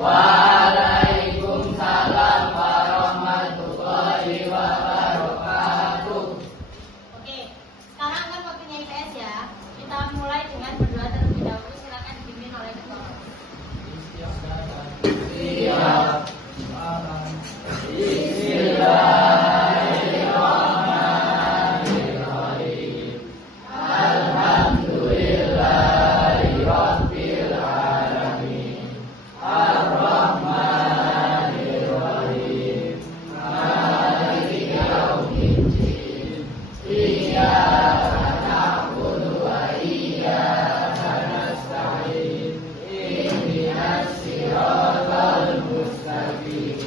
Waalaikumsalam warahmatullahi wabarakatuh. Oke, sekarang kan waktunya IPS ya. Kita mulai dengan berdoa terlebih dahulu. Silakan dipimpin oleh ketua. Siap. Bismillahirrahmanirrahim. Alhamdulillahirabbil alamin. Ar-Rahmanirrahim. Maliki yaumiddin. Iyyaka na'budu wa iyyaka nasta'in. Ihdinas siratal mustaqim.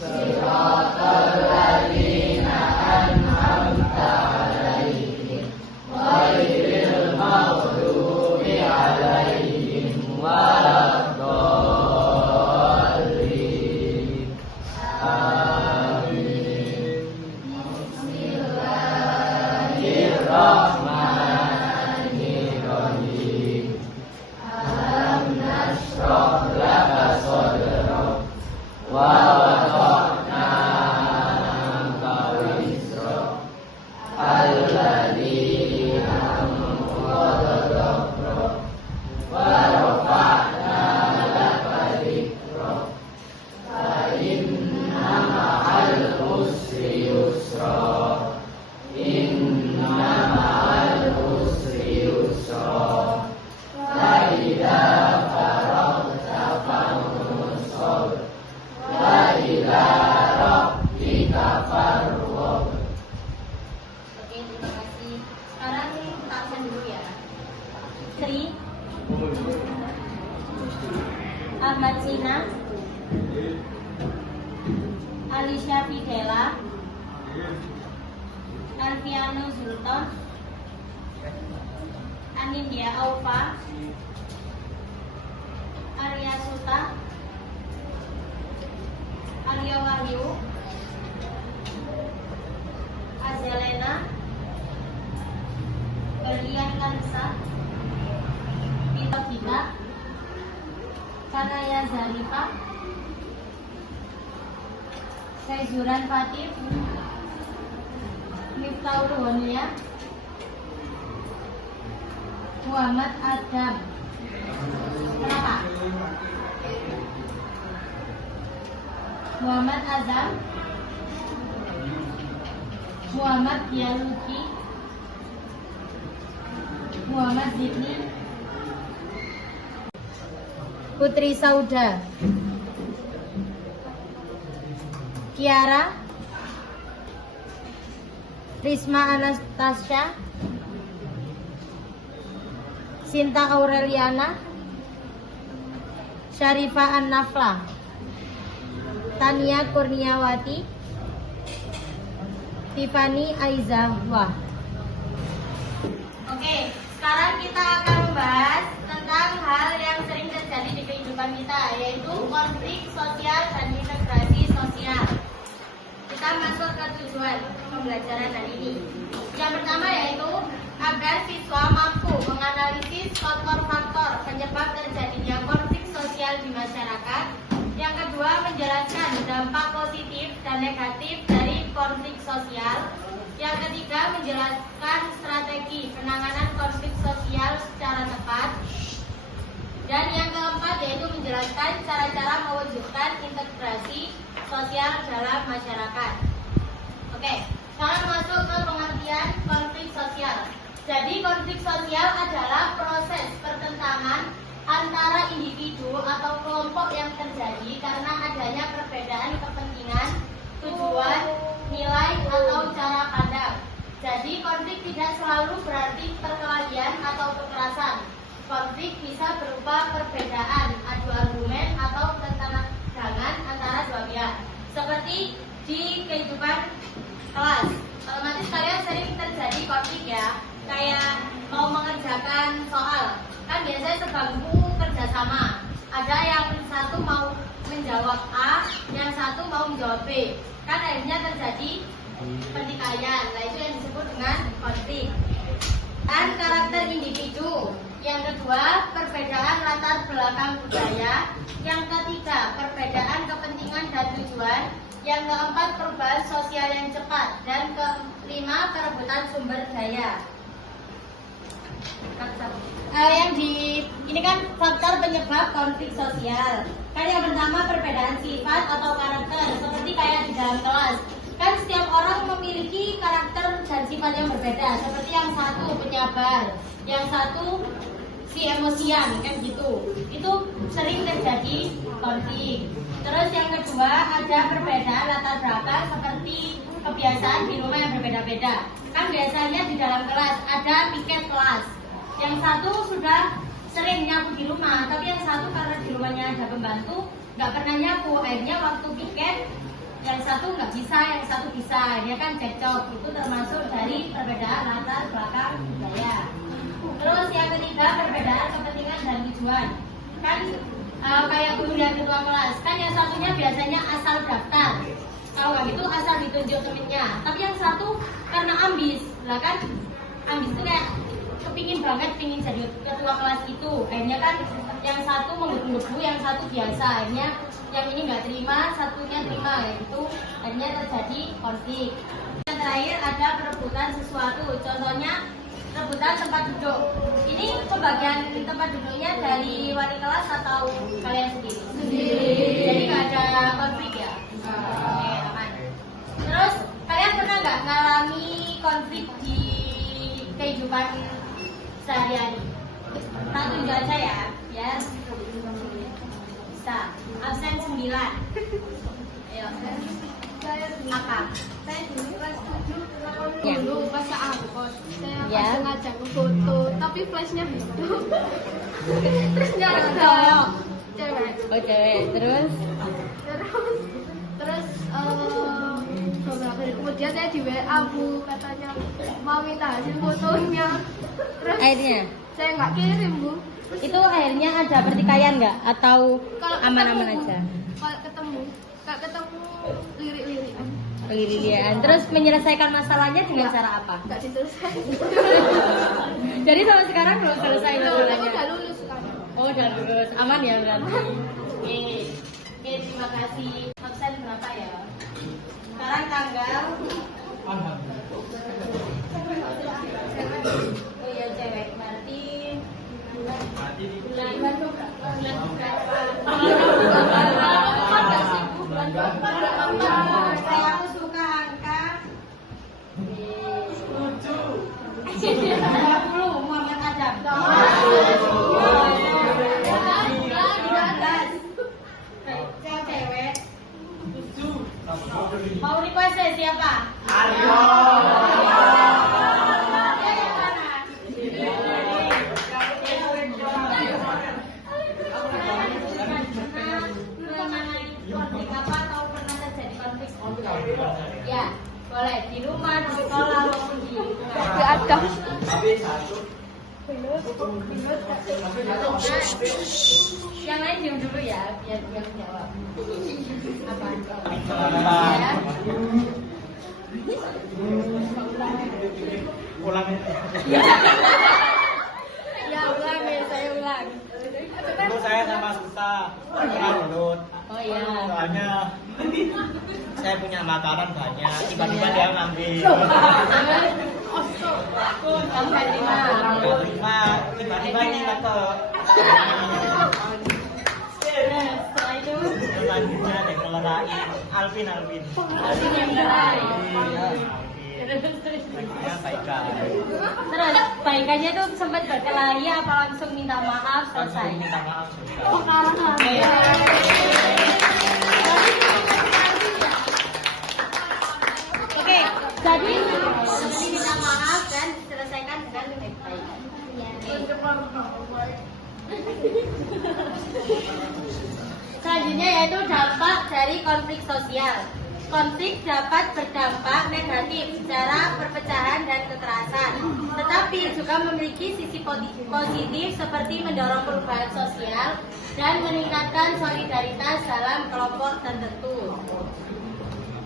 Siratal ladzina an'amta 'alaihim ghairil maghdubi 'alaihim waladdallin. Amin. Bismillahirrahmanirrahim. Alam nashrah laka sadrak wa wada'na anka wizrak alladzi anqadha dhahrak wa rafa'na laka dhikrak fa inna ma'al usri yusra inna ma'al usri yusra fa idza faragta fansab wa ila rabbika farghab. Oke, terima kasih. Sekarang kita absen dulu ya. Sri Ahmad Sina, Alicia Fidela, Alfiano Zulton, Anindya Aufa, Arya Suta, Arya Wahyu, Azelena, Berlian Kansa, Tita Gita, Kanaya Zarifa, Saizuran Fatih, Miftahul Honia, Muhammad Adam. Kenapa? Muhammad Azam, Muhammad Dialuki, Muhammad Zidni, Putri Sauda, Kiara, Risma Anastasia, Sinta Aureliana, Syarifah An-Nafla, Tania Kurniawati, Tiffany Aizahwa. Oke, sekarang kita akan membahas tentang hal yang sering terjadi di kehidupan kita, yaitu konflik sosial dan integrasi sosial. Kita masuk ke tujuan pembelajaran hari ini. Yang pertama yaitu agar siswa mampu menganalisis faktor-faktor penyebab terjadinya konflik sosial di masyarakat. Yang kedua, menjelaskan dampak positif dan negatif dari konflik sosial. Yang ketiga, menjelaskan strategi penanganan konflik sosial secara tepat. Dan yang keempat yaitu menjelaskan cara-cara mewujudkan integrasi sosial dalam masyarakat. Oke, sekarang masuk ke pengertian konflik sosial. Jadi konflik sosial adalah proses pertentangan antara individu atau kelompok yang terjadi karena adanya perbedaan kepentingan, tujuan, nilai, atau cara pandang. Jadi konflik tidak selalu berarti perkelahian atau kekerasan. Konflik bisa berupa perbedaan, adu argumen, atau ketegangan antara dua pihak. Seperti di kehidupan kelas, otomatis kalian sering terjadi konflik ya. Kayak mau mengerjakan soal, kan biasanya sebangku kerjasama. Ada yang satu mau menjawab A, yang satu mau menjawab B. Kan akhirnya terjadi pertikaian. Nah, itu yang disebut dengan konflik. Dan karakter individu. Yang kedua, perbedaan latar belakang belakang budaya. Yang ketiga, perbedaan kepentingan dan tujuan. Yang keempat, perubahan sosial yang cepat. Dan kelima, perebutan sumber daya. Ini kan faktor penyebab konflik sosial. Kan yang pertama, perbedaan sifat atau karakter, seperti kayak di dalam kelas. Kan setiap orang memiliki karakter dan sifat yang berbeda. Seperti yang satu penyabar, yang satu si emosian, kan gitu. Itu sering terjadi konflik. Terus yang kedua, ada perbedaan latar belakang seperti kebiasaan di rumah yang berbeda-beda. Kan biasanya di dalam kelas ada piket kelas. Yang satu sudah sering nyapu di rumah, tapi yang satu karena di rumahnya ada pembantu, nggak pernah nyapu. Akhirnya waktu piket, yang satu nggak bisa, yang satu bisa. Dia kan cekcok. Itu termasuk dari perbedaan latar belakang budaya. Terus yang ketiga, perbedaan kepentingan dan tujuan. Kan kayak guru dan ketua kelas, kan yang satunya biasanya asal daftar. Kalau nggak gitu asal ditunjuk temennya. Tapi yang satu karena ambis, lah kan ambis itu kayak kepingin banget pingin jadi ketua kelas itu. Akhirnya kan yang satu menggebu-gebu, yang satu biasa. Akhirnya yang ini nggak terima, satunya terima, itu akhirnya terjadi konflik. Yang terakhir ada perebutan sesuatu. Contohnya rebutan tempat duduk. Ini pembagian tempat duduknya dari wali kelas atau kalian sendiri? Jadi nggak ada konflik ya? Oke, aman. Terus kalian pernah nggak ngalami konflik di kehidupan sehari-hari? Tak tunjuk aja ya, biar bisa. Absen 9. Ayo. Apa? Saya dulu kelas 7 Ya. dulu pas angkot saya Ya. pas ngajak foto tapi flashnya hidup terus nyala Cowok. cewek Oh cewek, terus? terus beberapa hari kemudian saya di WA Bu katanya mau minta hasil fotonya terus Akhirnya? saya nggak kirim Bu. Terus Itu akhirnya ada pertikaian nggak? Atau kalau aman-aman ketemu, aja? kalau ketemu lirik-lirikan Lirik-lirikan. Terus menyelesaikan masalahnya dengan cara apa? nggak diselesaikan. Jadi sampai sekarang belum selesai Udah masalahnya? lulus kan. Oh udah lulus, aman ya berarti? Oke, terima kasih. Absen berapa ya? Sekarang tanggal. Oh iya cewek, berarti bulan saya suka angka 10 Muhammad Adam. Yang cewek mau request siapa? Aryo. Ya, boleh di rumah, di sekolah, maupun di Nggak ada. yang lain diam dulu ya, biar dia jawab. Apa? Ya. Ya ulang ya, saya ulang. Dulu saya sama Suta pernah mulut. Oh iya. Soalnya saya punya makanan banyak, tiba-tiba dia ngambil. Sampai 5. Tiba-tiba ini kata. Setelah itu Selanjutnya ada kelerain Alvin. Alvin yang lari. Selanjutnya Baika. Terus baikannya tuh sempat berkelahi apa langsung minta maaf selesai? Minta maaf. Oke, jadi minta maaf dan diselesaikan dengan baik-baik. Selanjutnya yaitu dampak dari konflik sosial. Konflik dapat berdampak negatif secara perpecahan dan kekerasan, tetapi juga memiliki sisi positif seperti mendorong perubahan sosial dan meningkatkan solidaritas dalam kelompok tertentu.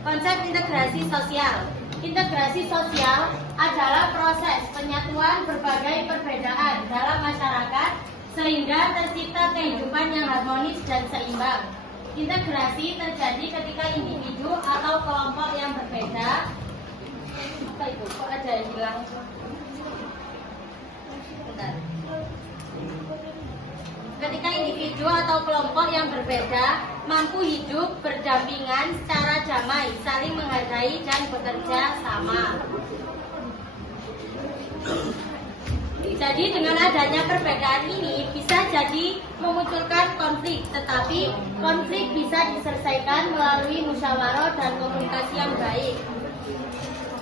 Konsep integrasi sosial. Integrasi sosial adalah proses penyatuan berbagai perbedaan dalam masyarakat sehingga tercipta kehidupan yang harmonis dan seimbang. Integrasi terjadi ketika individu atau kelompok yang berbeda. Apa itu? Kok ada yang bilang? Bentar. Ketika individu atau kelompok yang berbeda mampu hidup berdampingan secara damai, saling menghargai dan bekerja sama. Jadi dengan adanya perbedaan ini bisa jadi memunculkan konflik, tetapi konflik bisa diselesaikan melalui musyawarah dan komunikasi yang baik.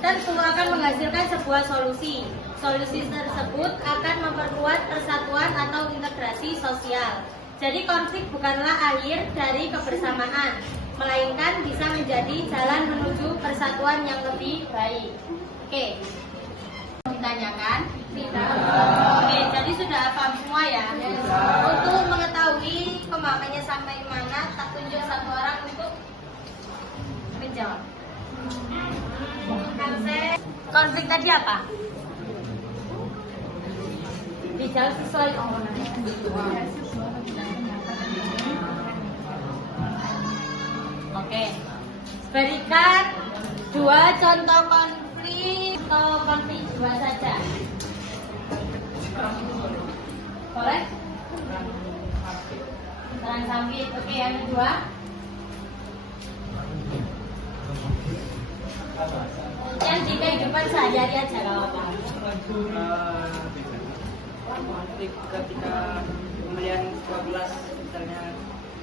Tentu akan menghasilkan sebuah solusi. Solusi tersebut akan memperkuat persatuan atau integrasi sosial. Jadi konflik bukanlah akhir dari kebersamaan, melainkan bisa menjadi jalan menuju persatuan yang lebih baik. Oke. Ditanyakan? Tidak. Oke, jadi sudah paham semua ya. Untuk mengetahui pemahamannya sampai mana, tak tunjuk satu orang untuk menjawab. Konflik tadi apa? Dijawab sesuai Oke. Berikan 2 contoh konflik atau konflik 2 saja. Boleh? Serang sambit. Oke, yang kedua. Yang di kehidupan sehari-hari aja kalau apa? Konflik ketika pembelian sebuah kelas, misalnya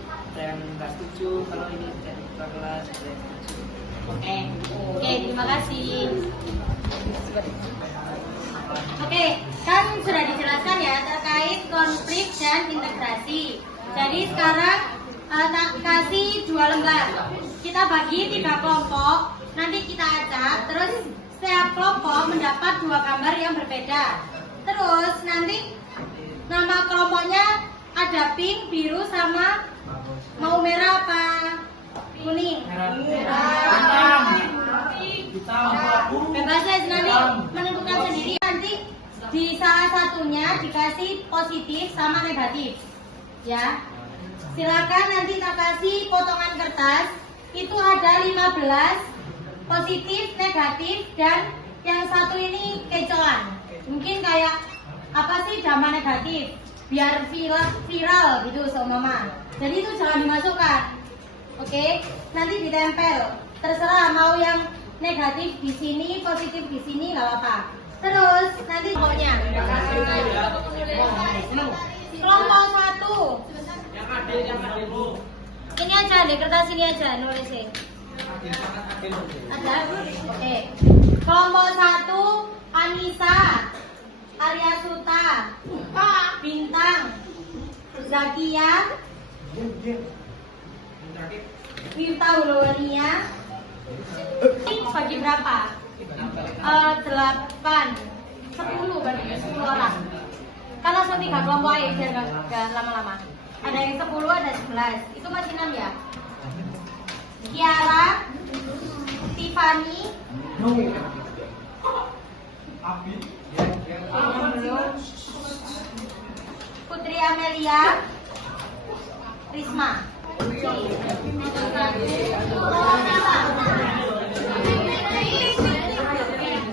ada yang nggak setuju kalau ini jadi sebuah kelas, ada yang setuju. Oke, terima kasih. Oke, kan sudah dijelaskan ya terkait konflik dan integrasi. Jadi sekarang tak kasih 2 lembar. Kita bagi 3 kelompok. Nanti kita acak, terus setiap kelompok mendapat 2 gambar yang berbeda. Terus nanti nama kelompoknya ada pink, biru, sama mau merah apa kuning? Merah. Bebas aja nanti menentukan sendiri. Nanti di salah satunya dikasih positif sama negatif. Ya. Silakan nanti tak kasih potongan kertas. Itu ada 15 positif, negatif, dan yang satu ini kecoan. Mungkin kayak apa sih drama negatif, biar viral gitu seumpama. Jadi itu jangan dimasukkan. Oke, nanti ditempel. Terserah mau yang negatif di sini, positif di sini, nggak apa-apa. Terus nanti kelompoknya. Kelompok 1. Ini aja deh, kertas ini aja nulisin. Ada? Oke. Kelompok 1, Anissa, Arya Suta, Bintang, Zakia, Wirta Huluwania. Ini bagi berapa? 8, 10 berarti 10 orang. Kan langsung 3 kelompok aja biar gak lama-lama. Ada yang 10, ada 11. Itu masih 6 ya? Kiara, Tiffany, Putri Amelia, Risma.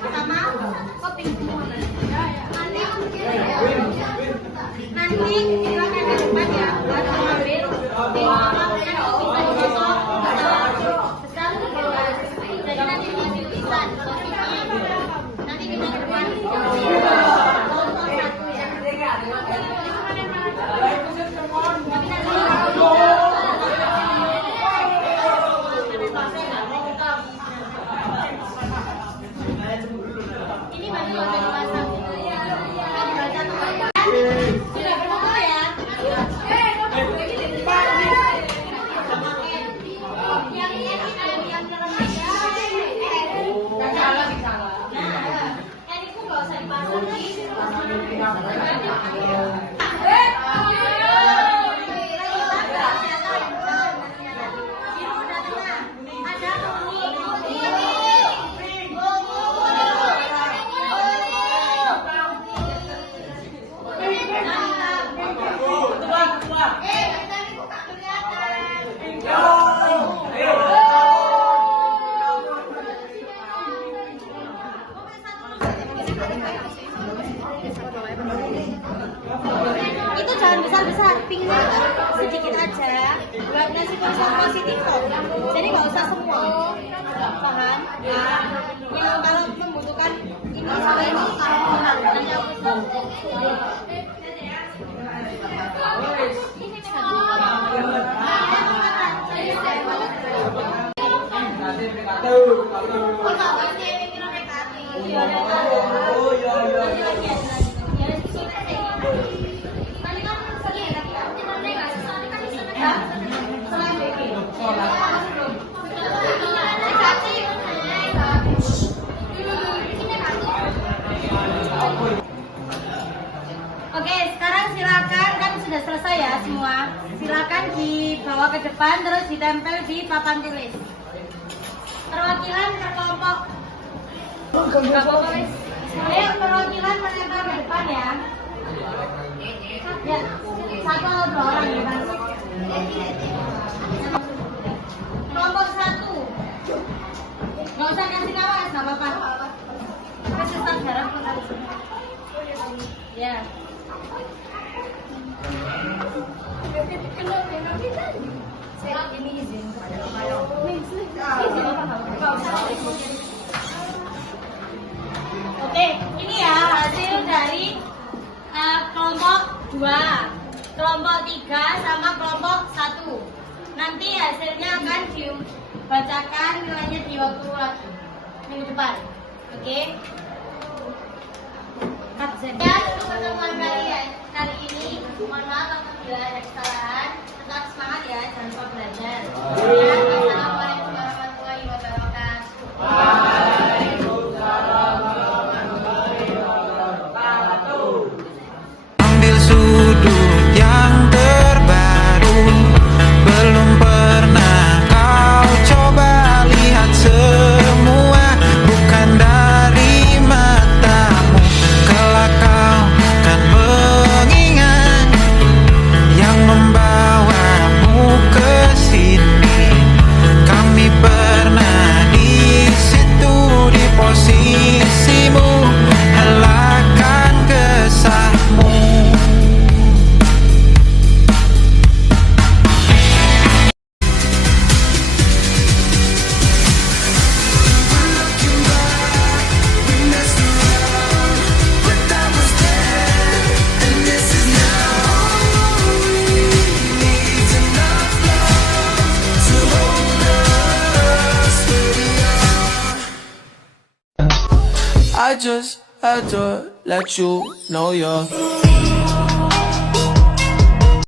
Sama kopi. Nanti silakan ke depan ya. Jadi nanti dikasih tulisan nanti kita ke depan kelompok 1 ya. Tapi nanti resiko-resiko positif kok. Jadi nggak usah semua. Paham? Nah, yang kalau membutuhkan ini sama ini. Nanti aku Oke, sekarang silakan kan sudah selesai ya semua. Silakan dibawa ke depan terus ditempel di papan tulis. Perwakilan per kelompok. Ayo perwakilan menempel ke depan ya. Ya, satu atau dua orang ya Mas. Kelompok 1. Nggak usah kasih nama, nggak apa-apa. Kasih start garap ya. Oke, ini ya hasil dari kelompok 2, kelompok 3 sama kelompok 1. Nanti hasilnya akan dibacakan nilainya di waktu minggu depan. Oke. Sekian untuk pertemuan kali ini. Mohon maaf apabila ada kesalahan. Tetap semangat ya, jangan lupa belajar. Assalamualaikum warahmatullahi wabarakatuh. Ambil sudut yang terbaru, belum pernah kau coba lihat semua, bukan dari matamu, kelak kau kan mengingat yang membawamu ke sini. Kami pernah di situ, di posisimu, helakan kesahmu. I just had to let you know you're